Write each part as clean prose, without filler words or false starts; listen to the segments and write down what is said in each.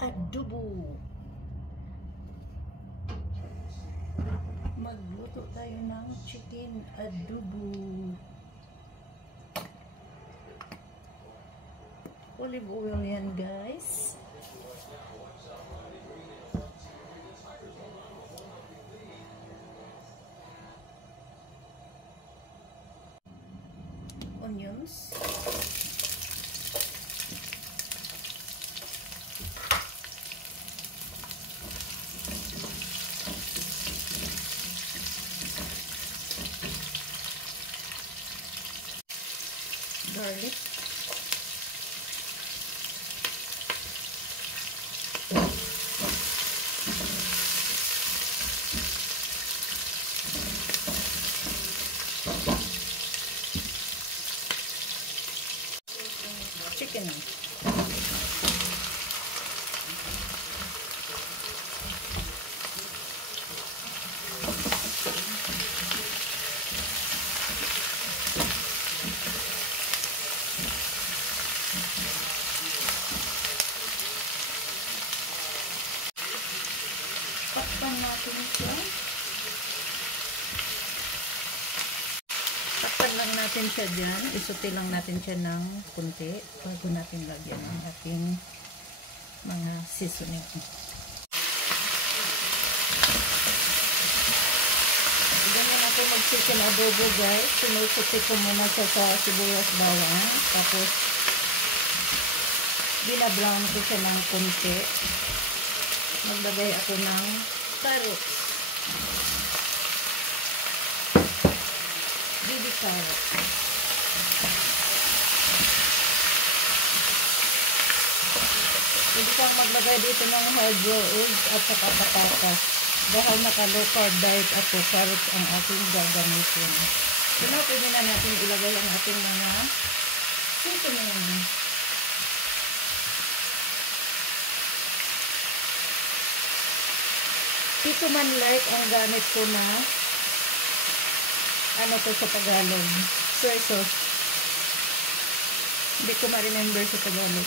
adobo. Magluto tayo ng chicken adobo. Olive oil yan, guys. Onions. Garlic. Chicken. Takpan natin siya. Takpan lang natin siya dyan. Isuti lang natin siya ng kunti bago natin lagyan ang ating mga seasoning. Ganyan natin mag-chicken adobo, guys. Sinusuti ko muna siya sa sibuyas bawang. Tapos binabrown ko siya ng kunti. Maglagay ako ng carrots. Baby carrot. Pwede kang maglagay dito ng hard-boiled eggs at saka patatas. Dahil naka-low carb diet ako, carrots ang ating gagamitin. So now, pwede na natin ilagay ang ating mga seasoning. Tito Manlike ang gamit ko na ano to sa Tagalog, soy sauce. Hindi ko ma-remember sa Tagalog.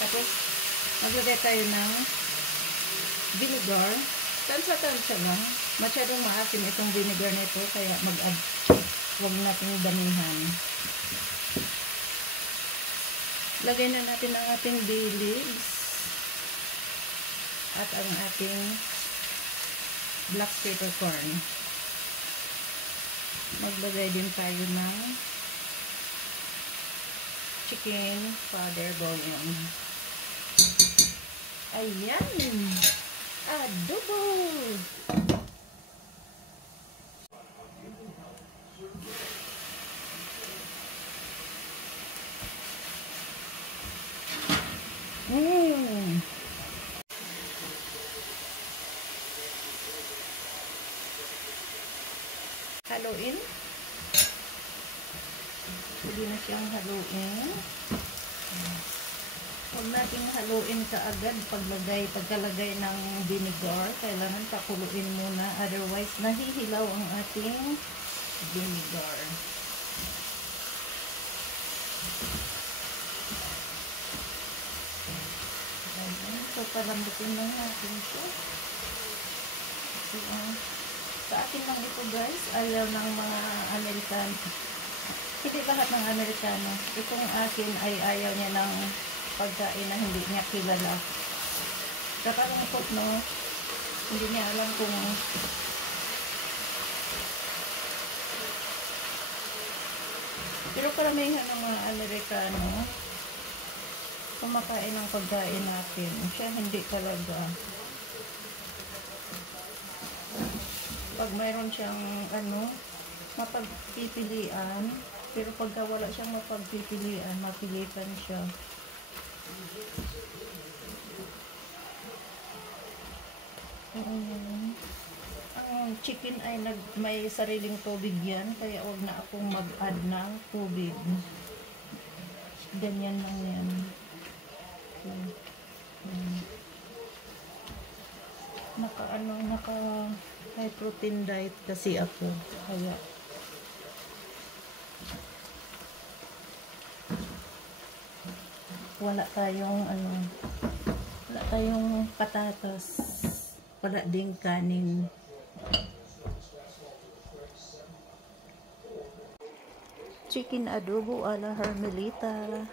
Tapos maglagay tayo ng vinegar. Tansa-tansa lang. Masyadong maasim itong vinegar nito, kaya mag-add. Huwag natin damihan. Lagay na natin ang ating bay leaves at ang ating black peppercorn. Maglagay din tayo ng chicken powder bouillon. Ayan! Adobo! Haluin. Pwede na siyang haluin. Huwag nating haluin kaagad pagkalagay ng vinegar. Kailangan pakuluin muna. Otherwise, nahihilaw ang ating vinegar. So, palambutin lang natin ito. Sa akin lang ito, guys. Ayaw ng mga Amerikano. Hindi lahat ng Amerikano. Itong akin ay ayaw niya ng pagkain na hindi niya kilala. Kakalungkot, no? Hindi niya alam kung pero karamihan ng mga Amerikano kumakain ng pagkain natin. Siya hindi talaga. Pag mayroon siyang mapagpipilian, pero pagka wala siyang mapagpipilian, mapilitan siya. Ang chicken ay may sariling tubig yan, kaya huwag na akong mag-add ng tubig. Ganyan lang yan. Naka high protein diet kasi ako, kaya wala tayong ano, wala tayong patatas, wala ding kanin. Chicken adobo a la Hermelita.